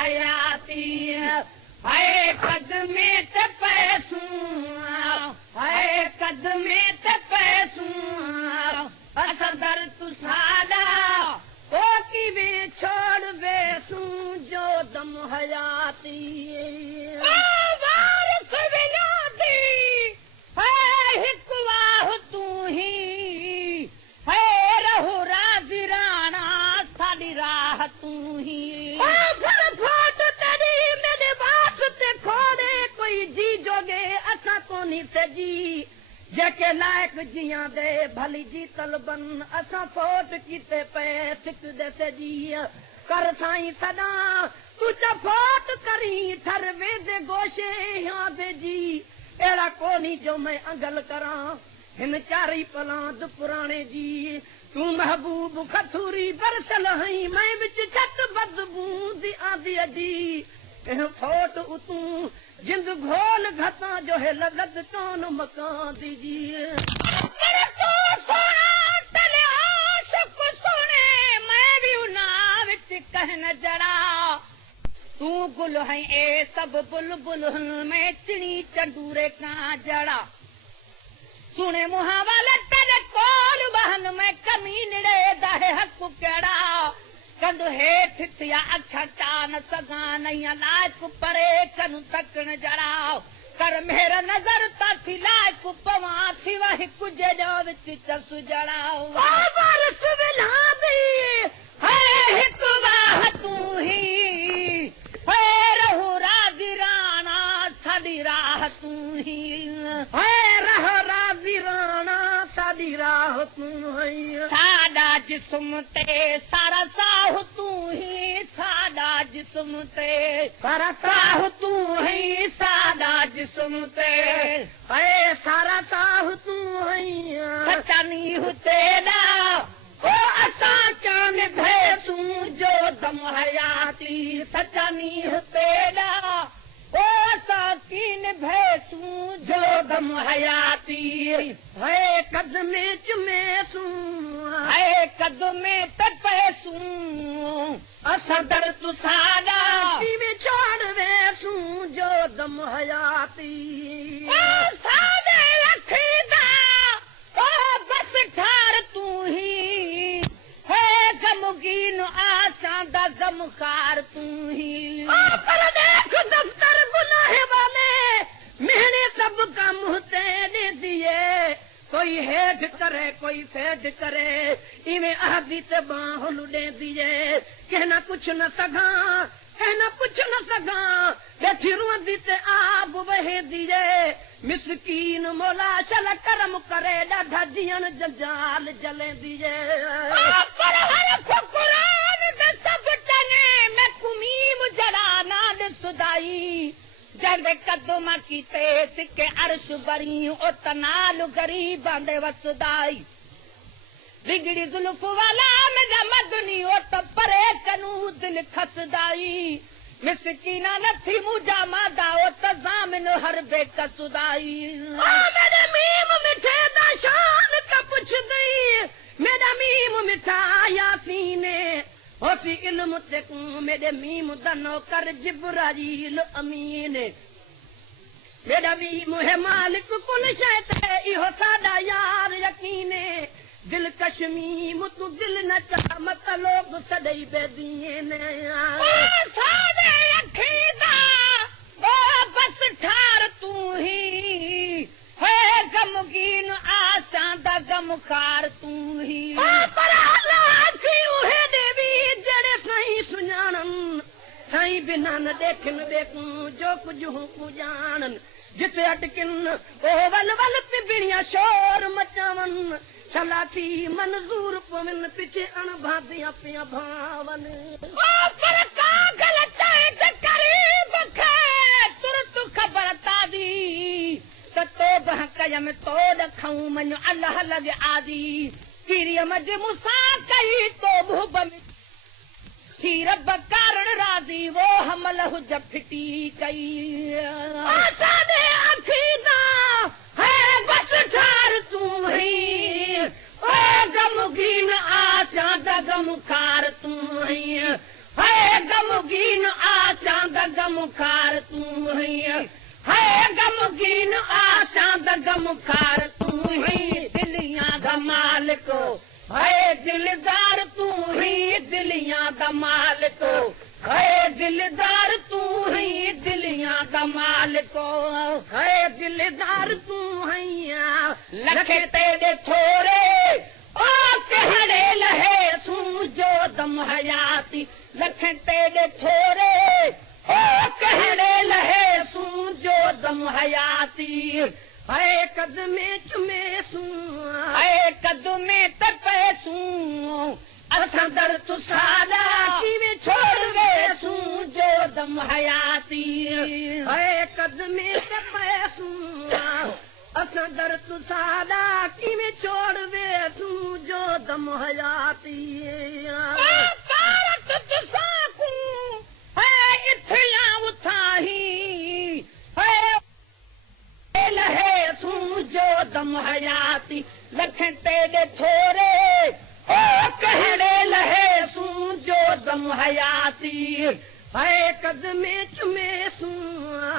हयाती है कदमे ते पैसूं है कदमे ते पैसूं असदर तू सादा ओ की भी छोड़ बेसूं जो दम हयाती वारिस विनादी है हिक वाह तू ही है रहू राज़ी राणा साडी राह तू ही फोट तेरी मेरे वास्ते खोड़े कोई जी जोगे असा कोनी ते जी जेके लायक जियां दे भली जी तलबन असा फोट किते पे सिक दे से जी कर साईं सदा तुझा फोट करी थर वे दे गोशे यहाँ दे जी एड़ा कोनी जो मैं अंगल करा हिन चारी पलांद पुराने जी तू महबूब खथूरी बरसल हई मैं विच छत बदबू दी आंदी अजी फोट उतू जिंद घोल घता जो है लगत कौन मकान दीजिए मेरे तो सोना तले आशिक सुने मैं भी उना विच कहन जरा तू गुल है ए सब बुलबुल में चिड़ी चंदूरे का जड़ा सुने मुहावले तेरे कोल बहन में कमीनड़े दहे हक केड़ा कंद हेठ थिया अच्छा चान सगा नहीं लायक परे कनु तकन जड़ा कर मेरा नजर ताथी लायक पवा थी वही कुछ जो विच चसु जड़ाओ वारिस विनादी है हिक वाह तू ही है रहू राज़ी राणा साडी राह तू ही है रह राज़ी राणा साडी राह तू ही साडा जिस्म ते सारा साह तू ही साडा जिस्म ते सारा साह तू ही साडा जिस्म ते है सारा साह तू ही सच्चा नी हुतेदा ओ असा क्या निभेसूं जो दम हयाती सच्चा नी हुतेदा ओ असा की निभेसूं जो दम हयाती है कदमे चुमेसूं है कदमे ते पैसूं असा दर तू सादा में छोड़ वेसूं जो दम हयाती सादे अखीदा ओ बस ठार तू ही है गमगीन आशा दा गमखार तू ही पर देख दफ्तर गुनाह वाले मेरे सब काम तेरे दिए कोई हेठ करे कोई फेड करे इवें आदि ते बाह लुडे दिए कहना कुछ न सगा कहना कुछ न सगा बैठी रुंदी ते आब वहे दिए मिस्कीन मौला शल करम करे ॾाढा जियन जंजाल जले दिए पर हर कुरान दे सब टने मैं कुमीम जड़ा ना सुदाई जंदे कदम कीते सिके अर्श बरी ओ तनाल गरीब आंदे वसदाई बिगड़ी जुल्फ वाला मेरा मदनी ओ त परे कनू दिल खसदाई मिसकीना नथी मुजा मादा ओ त जामिन हर बेकसुदाई मेरे मीम मिठे दा शान का पुछ गई मेरा मीम मिठा यासीने होसी इल्म ते को मेरे मीम दनो कर जिब्राइल अमीन मेरा मीम है मालिक कुल शय ते इहो सादा यार यकीने दिल कश्मीम तू दिल न चाह मत लोग सदई बेदीन सादे अखीदा ओ बस ठार तू ही है गमगीन आशा दा गमखार तू ही पर अल्लाह की उहे देवी जड़े सही सुजानन सही बिना न देखन देखूं जो कुछ हूं को जानन जिते अटकिन ओ वल वल पिबड़िया शोर मचावन चलाती मंजूर पवन पिछे अण भादियां पिया भावन पर कागल चाहे करीब खे तुरत खबर तादी तो बह कयम तो दखाऊं मन अल्लाह लगे आजी पीरिय मज मुसा कई तो भुब थी रब कारण राजी वो हमल हुज फिटी कई सादे अखीदा है बस ठार तू ही ओ गमगीन आशा दा गमखार तू ही है गमगीन आशा गमखार तू ही है गमगीन आशा दा गमखार तू ही दिलियां दा मालिक है दिलदार तू ही दिलियां दा मालिक है दिलदार तू ही दिलियां दा मालिक है दिलदार तू हैया लखे तेरे छोरे ओ कहड़े लहे सू जो दम हयाती लखे तेरे छोरे ओ कहड़े लहे सू जो दम हयाती है कदमे चुमे सू है कदमे तपे सू असां दर तुसादा किवें छोड़ वे सू जो दम हयाती है कदमे तपे सू असां दर तुसादा किवें छोड़ वे सू जो दम हयाती भारत तुसाकू है इथिया उठाही है लहे सू जो दम हयाती लखे तेरे छोरे ओ कहड़े लहे सू जो दम हयाती है कदमे चुमे सू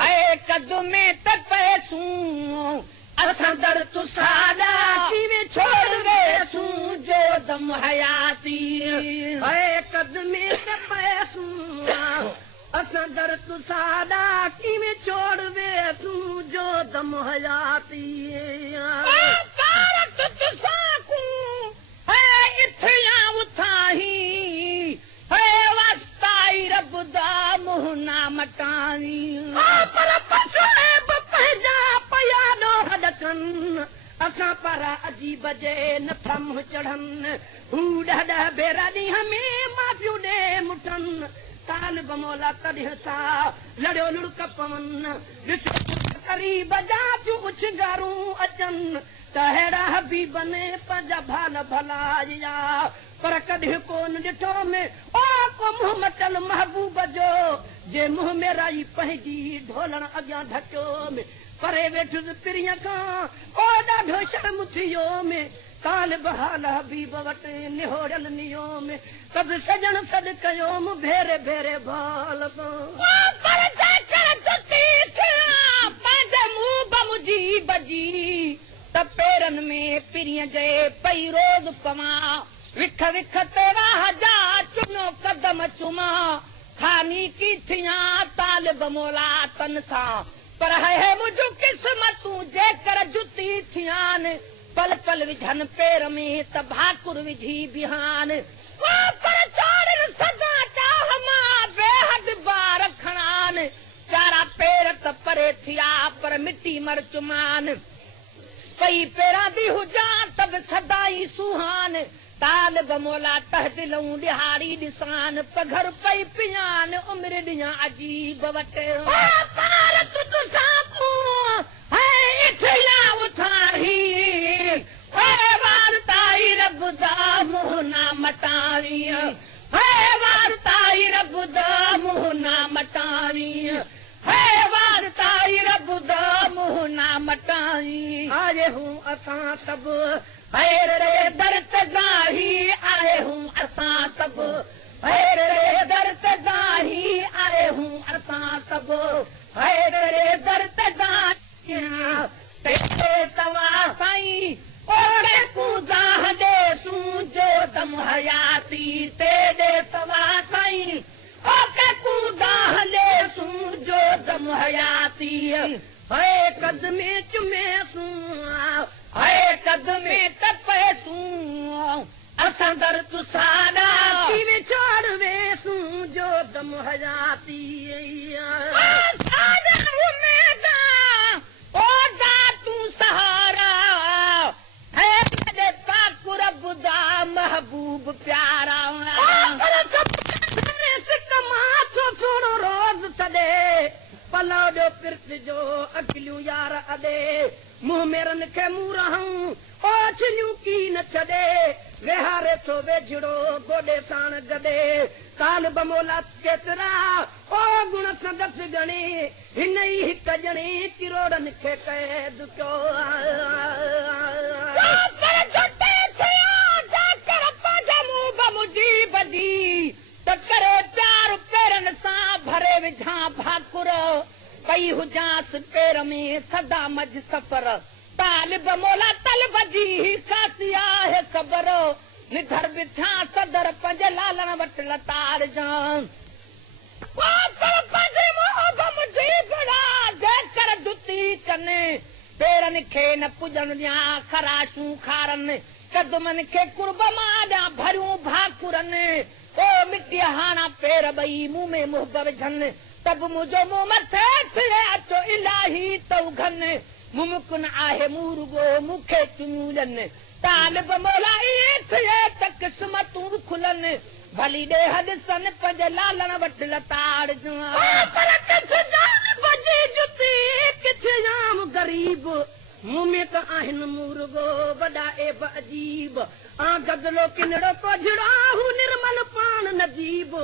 है कदमे तपे सू असां दर तुसादा किवें छोड़ वे सू जो दम हयाती है कदमे तपे सू असां दर तुसादा किवें छोड़ वे सू जो दम हयाती भारत तुसाकू है इथिया उठाही है वस्ताई रब दा मुंह ना मटावी पर पसुएब पंहिंजा पया ॾो हॾकनि असां पर अजीब जे नथा मुंह चढ़नि हू ॾह भेरा ॾींहं में माफ़ियूं ॾे मुठनि ताल बमोला तॾहिं सां लड़ियो लुड़क पवनि करीब जा थियूं उछगारूं अचनि तहिड़ा हबीब ने पंहिंजा भाल भलाया पर कॾहिं कोन ॾिठो में ओ को मुंहुं मटल महबूब जो जे मुंह में राई पंहिंजी ढोलण अॻियां ढकियो में परे वेठुसि पिरीअ खां ओ ॾाढो शर्म थियो में ताल बहाल हबीब वटि निहोड़ियल नियो में तब सजण सॾ कयो भेरे भेरे भाल पर पंहिंजे मुंहुं बमुजी बजी त पेरनि में पिरीअ जे पई रोज़ पवां विख विख ते राह जा चुनो कदम चुमा खानी की थियां तालिब मोला तन सां पर है मुझो किस्मतूं जेकर जुती थियान पल पल विझन पेर में त भाकुर विझी बिहान पर चाड़न सदा चाह मां बेहद बार खणान प्यारा पेर त परे थिया पर मिट्टी मर चुमान पई पेरां दी हुजां तब सदाई सुहान ताल बमोला तह दिलूं ॾिहारी ॾिसान पघर पई पियान उमिरि ॾियां अजीब वटे भारत तुसां है इथिया उठाही है वारताई रब दा मुंह ना मटावी है वारताई रब दा मुंह ना मटावी है वारताई रब दा मुंह ना मटावी आए हूं असां सब हैर रे दर्द गाही आए हूं असां सब हैर रे दर्द गाही आए हूं असां सब हैर रे दर्द गाही तेरे तवा साईं ओड़े कूदा हडे सू जो दम हयाती तेरे तवा साईं ओके कूदा हडे सू जो दम हयाती है कदमे चुमे सू है कदमे तपे सू असां दर तुसादा किवें छोड़ वे सू जो दम हयाती सादा उमेदा ओ दा तू सहारा है मेरे पाक रब दा महबूब प्यारा सुनो रोज तॾे पलो ॾो पिर्त जो अखिलियूं यार अॾे मुंह मेरन खे मुंह रहूं ओछलियूं की न छॾे वेहारे थो वेझड़ो गोॾे साण गॾे काल बमोला केतिरा ओ गुण संदसि गणी हिन ई हिक ॼणी किरोड़नि खे कैद कयो त करे प्यार पेरनि सां भरे विझां पैर में सदा मज सफर तालिब मौला तलब जी कासिया है खबर निधर बिछा सदर पंज लालन वट लतार जान कर दुती कने पेरन खे न पुजन ॾिया खराशूं खारन कदमन खे कुर्ब मां ॾिया भरियूं भाकुरन ओ मिटी हाना पेर ॿई मुंह में मुहब विझन तब मुंहिंजो मुंह मथे थिए अचो इलाही तौघन मुमकिन आहे मुर्गो मूंखे चूलनि तालिब मौला इहे थिए त क़िस्मतूं खुलन भली ॾेह ॾिसन पंज लालण वट लताड़ जाम गरीब मुंह में त आहिनि मुर्गो वॾा एब अजीब आ गदलो किनड़ो कोझड़ा हू निर्मल पान नजीब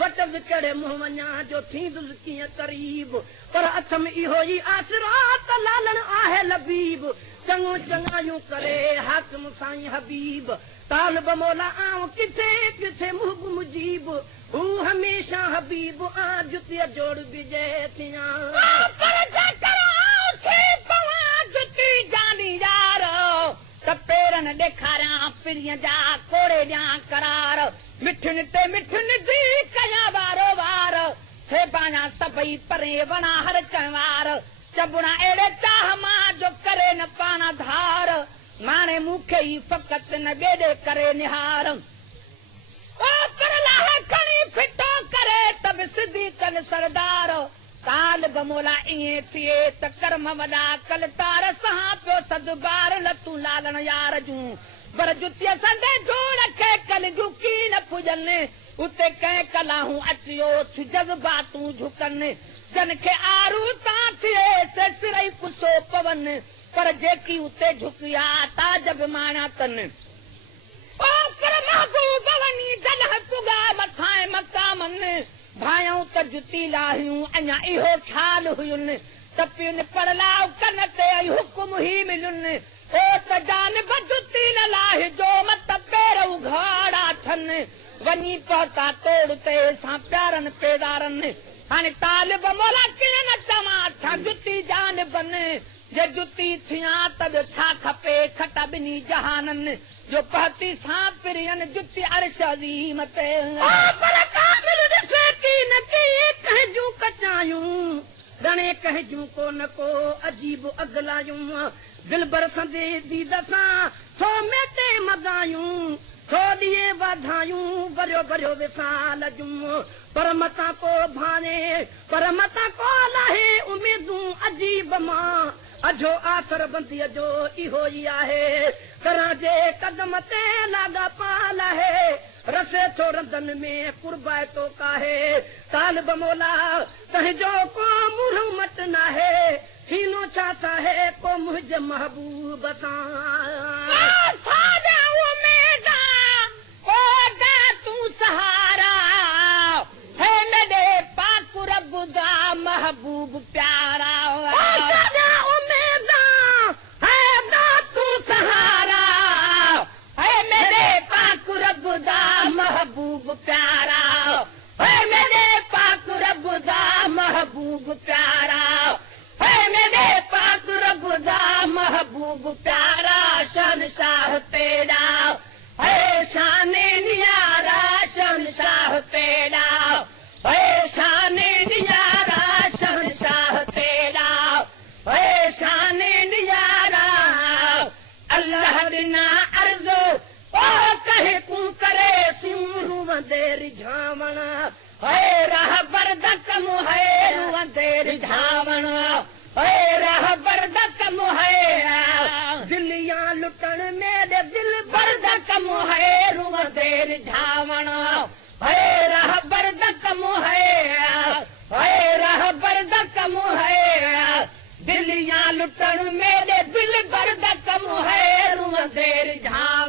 वट विकड़े मुंह वञा जो थींदुसि कीअं करीब पर हथ में इहो ई आसरा त लालण आहे लबीब चङो चङायूं करे हाकिम साईं हबीब तालिब मौला आऊं किथे किथे मुहब मुजीब हू हमेशा हबीब आ जुतीअ जोड़ बिजे थिया त पेरन ॾेखारियां पिरीअ जा कोड़े ॾियां करार मिठुन ते मिठुन जी कया वारो वार थे बाया सभई परे वणा हर कंवार चबुणा अहिड़े चाह मां जो करे न पाण धार माणे मूंखे ई फ़क़त न ॿेॾे करे निहार खणी फिटो करे त बि सिधी कनि सरदार तालिब मौला ईअं थिए त कर्म वॾा कलतार सां पियो सदबार लतूं लालण यार जूं पर जुतीअ संदे जोड़ खे कल झुकी न पुॼनि उते कंहिं कलाहूं अचियो जज़्बातूं झुकनि जन खे आरू तां थिए सिरई कुसो पवनि पर जेकी उते झुकिया ताज बि माणिया अथनि मथां मकामनि भायऊं त जुती लाहियूं अञा इहो ख़्याल हुयुनि त पियुनि पर लाउ कन ते हुकुम ई मिलुनि ओ त जानिब जुती न लाहि जो मत पेर उघाड़ा अथनि वञी पहुता तोड़ ते सां प्यारनि पेदारनि हाणे तालिब मौला कीअं न चवां छा जुती जानिबनि जे जुती थियां त ॿियो छा खपे खट ॿिन्ही जहाननि जो पहती सां पिरियनि जुती अर्श अज़ीम ते कहजूं कचायूं घणे कहजूं को न को अजीब अगलायूं दिलबर संदे दीद सां थो मेटे मदायूं थो ॾिए वाधायूं भरियो भरियो विसाल जूं पर मता को भाणे पर मता को लाहे उमेदूं अजीब मां अजो आसर बंदीअ जो इहो ई आहे करा जे कदम ते लागा पाल आहे रसे थो रंधन में कुर्बाए तो काहे तालिब मौला तंहिंजो को मुंहुं मट नाहे थीनो छा साहे को मुंहिंजे महबूब तूं सहारा है मेरे पाक रब दा महबूब प्यारा महबूब प्यारा है मेरे पाक रब दा महबूब प्यारा है मेरे पाक रब दा महबूब प्यारा शहंशाह तेरा है शाने नियारा शहंशाह तेरा है शाने नियारा शहंशाह तेरा है शाने नियारा अल्लाह बिना अर्ज़ कहे कू करे देर झावण है रह बरदक मुहे देर झावण है रह बरदक मुहे दिलियां लुटण मेरे दिल बरदक मुहे देर झावण है रह बरदक मुहे है रह बरदक मुहे दिलियां लुटण मेरे दिल बरदक मुहे देर झावण